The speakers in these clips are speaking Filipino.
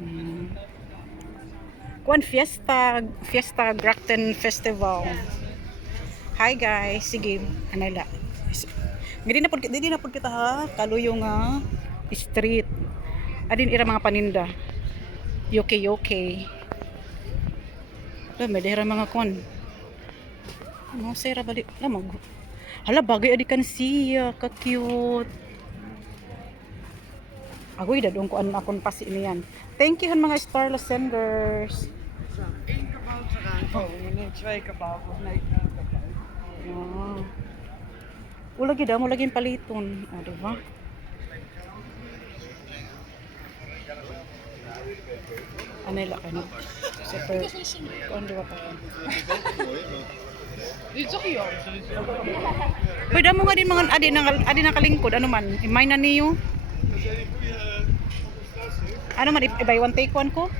Hmm. Kuan Fiesta Grakten Festival. Hi guys, sige, anala. Hindi na pud kita ha, kaluyo nga street. Adin ira mga paninda. Yoke. May dera mga kuan. Ano sira bali? Lamag. Hala bagay adi kan siya, ka cute. Agoy dadong ko an akon pasi niyan. Thank you han mga Starless senders. Eén kabouter aankomen en dan twee kabouters. Nee, Ah. Wala gid mo lagi paliton, ah, di ba? Anela ano? Super. Kuan di ba pa? dit is toch hier? Pwede mo nga din mga adi nang kalingkod ano man, imay na niyo. Ano man buy one take one ko?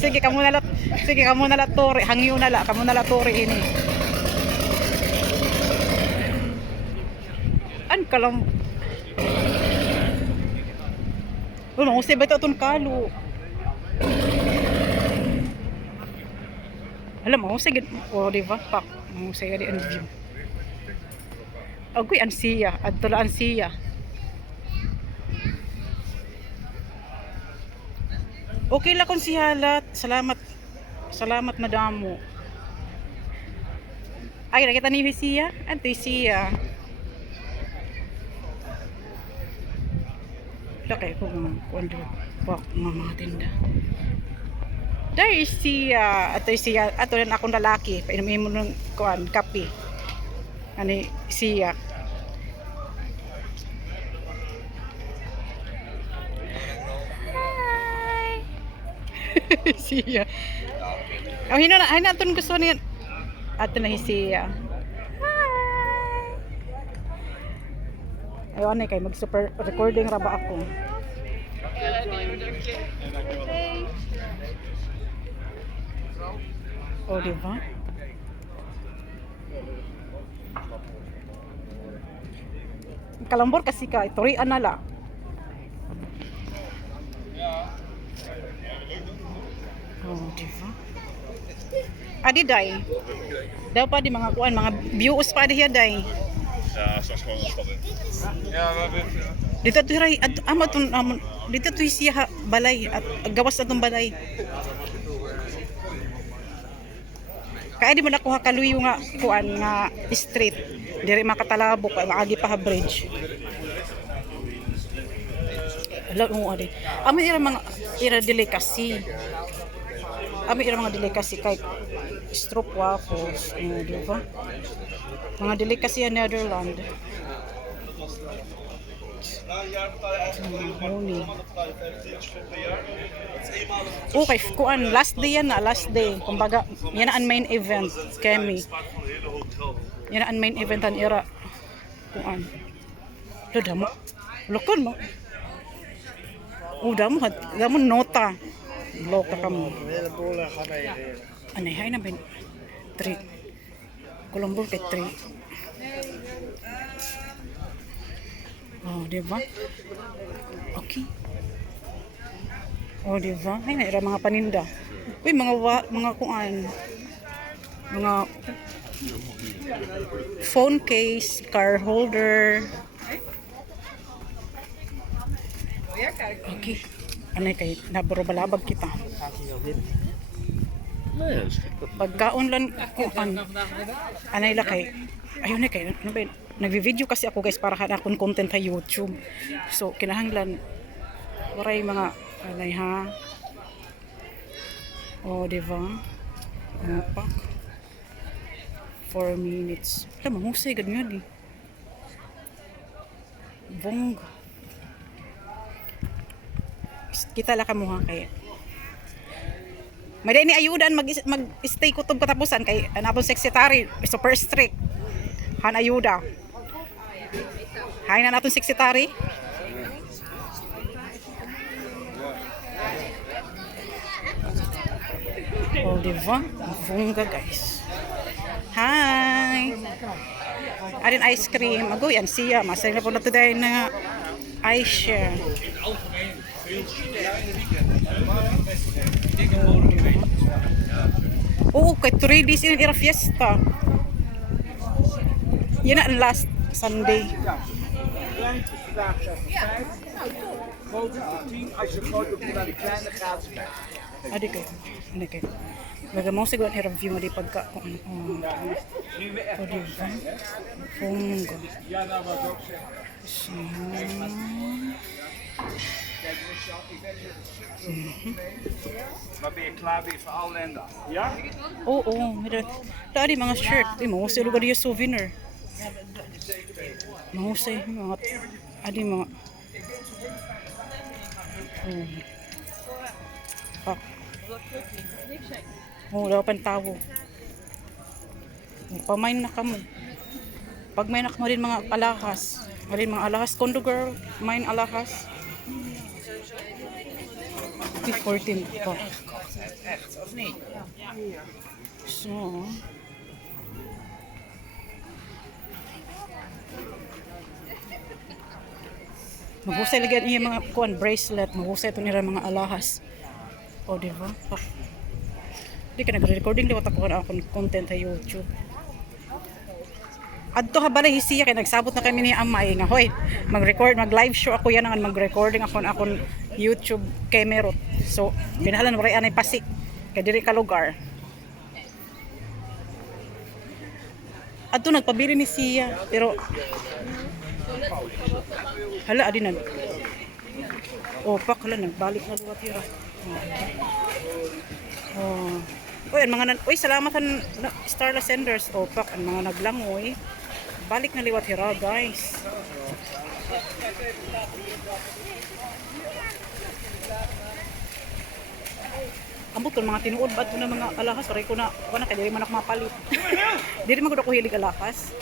Sige kamo na la tore, hangyo na la, kamo na la tore ini. An kalam. Uno, usay ba ito itong kalo? Alam mo, usay gid. O, di ba? Pak, usay gid ang view. Agoy, ansiya. Adto la ansiya. Okay la kung sihalat. Salamat madamo. Ay, nakita ni siya? Antoy siya. Laki ko mga tinda. There is siya. Ato rin akong lalaki. Painumin mo ng kuan, kape. Ano siya. Siya. Oh, hinatun gusto niya. Ato na siya. Ayun kay mag super recording ra ba ako. Oh, di ba? Kalambor kasi ka, iturian na la. Oh, di ba? Adi day. Daw pa di mga kuan, mga views pa diha day. Ja, straks gewoon de stad in. Ja, we hebben het. Dito to ray dito to siya balay at gawas atong balay. Kaya di man nakuha kaluyo nga kuan nga street. Diri makatalabok kay maagi pa ha bridge. Ala mo adi. Ami ira mga delicacy. Ami ira mga delicacy kay stroopwafels, di ba? Mga delicacy sa Netherlands. Okay, kuan last day yan na, last day. Kumbaga, yan ang main event, kemi. Yan ang main event ang ira. Kuan. Lo damo. Lokon mo. Damo nota. Loka ka mo. Anay, hay na ba? 3. Colombo kay 3. Oh, di ba? Okay. Oh, di ba? Ay, naira mga paninda. Uy, mga kuan. Mga phone case, car holder. Okay. Anay kay naburo-balabag kita. Pagkaon lang kuan. Anay la kay. Ayun na kay. Ano ba? Nagvi-video kasi ako guys para kana akong content sa YouTube. So kinahanglan waray mga anay ha. Oh, di ba? Ano pa? 4 minutes. Tama, husay gad nga di. Bong. Kita la kamo ha kay. May ni ayudan mag-stay kutob katapusan kay anapon secretary super strict. Han ayuda. Hay na naton secretary. Oh, diba? Bunga guys. Hi. Arin ice cream. Agoy, yan siya. Masaya na po na today na I share. Oo, kay 3 days in era fiesta. Yan na ang last Sunday. Adi kay. Ano kay? Magamaw siguro ang review mo di pagka kung ano. O di ba? Fungo. So, Maar ben je klaar weer voor alle landen? Ja? oo, dali mga shirt. Ay, mahusay lugar yung souvenir. Mahusay mga adi mga daw pantawo. Pamain na kamo. Pag may nakamo rin mga alahas. Marin mga alahas. Kondo girl, main alahas. 14 pa. So, mahusay lagi niya mga kuan bracelet, mahusay to nila mga alahas. O di ba? Di ka nagre-recording liwat ako na akong content sa YouTube. Adto ha balay hisiya kay nagsabot na kami ni Amay nga hoy, mag-live show ako yan ang mag-recording ako na akong YouTube camera. So, binahalan mo ray anay pasik kay diri ka lugar. Adto nagpabili ni siya pero hala adi nag pak hala nagbalik na luwat yun. Uy, ang mga uy, salamatan Starla Senders. Pak, ang mga naglangoy. Balik na liwat hira, guys. Ambot ko mga tinuod ba ito na mga alahas. Sorry ko na, wala kaya diri man ako mapalit. Diri man ko hilig alahas.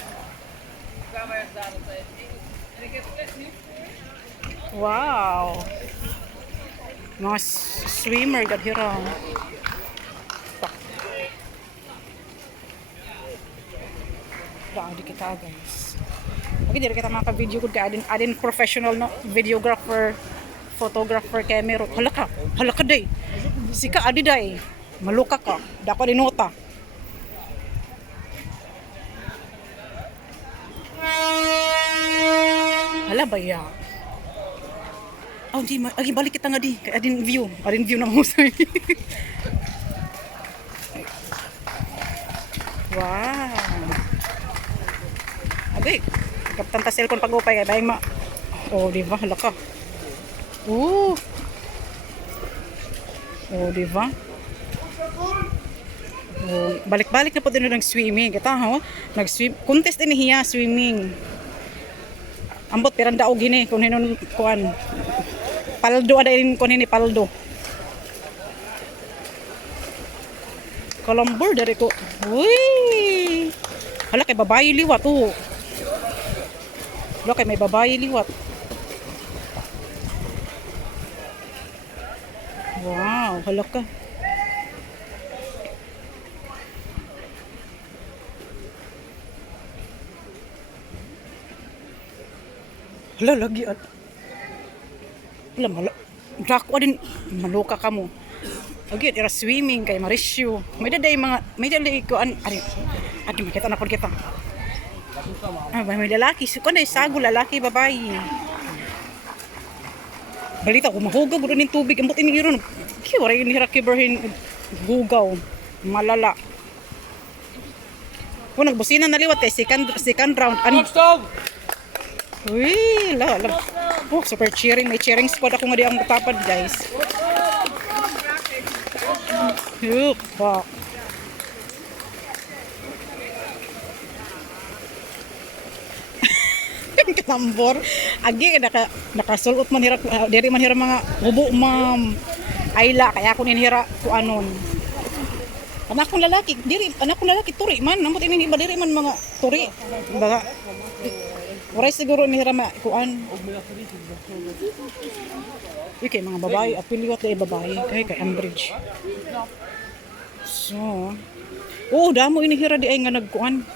Wow. Mga swimmer gad hira. Di kita guys. Okay, diri kita maka-video gud ka adin professional no videographer, photographer, camera. Hala ka day. Sika adi day. Maluka ka. Dako di nota. Hala ba ya? Oh, di ma agi balik kita nga di kay adin view ng husay. Wow. Agay, kaptan ta cellphone pag-upay kay bayang ma. Oh, di ba? Hala ka. Oh, di ba? Oh, balik-balik na po din ng swimming. Kita ha, nag-swim. Contest din hiya swimming. Ambot piranda og gini kun hinon kuan. Paldo ada din kun ni paldo. Kalambor dari ko. Uy! Hala kay babae liwat to. Hala kay may babae liwat. Wow, hala ka. Hala lagi at. Hala dako din maluka ka mo. Lagi ira swimming kay Marisyo. May daday ko an ari makita na pod kita. May lalaki, so kuno sago lalaki babae. Balita ko mahugog ro ning tubig ambot ini iron. Kiwara ini rakiberhin gugaw malala. Kung nagbusina na liwat kay second round. Uy, la. Oh, super cheering. May cheering squad ako nga di ang tapad, guys. Fuck. Kalambor. Agi nakasulot man hirap diri man hirap mga hubo ma'am. Ayla kaya ako ninhira ko anon. Anak kong lalaki turi man. Namot ini iba diri man mga turi. Baga oray siguro nihira ma kuan. Okay, mga babae, apiliwat kay babae kay Ambridge. So, damo inihira di ay nga nagkuan.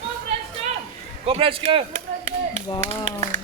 Kom, Renske! Wow.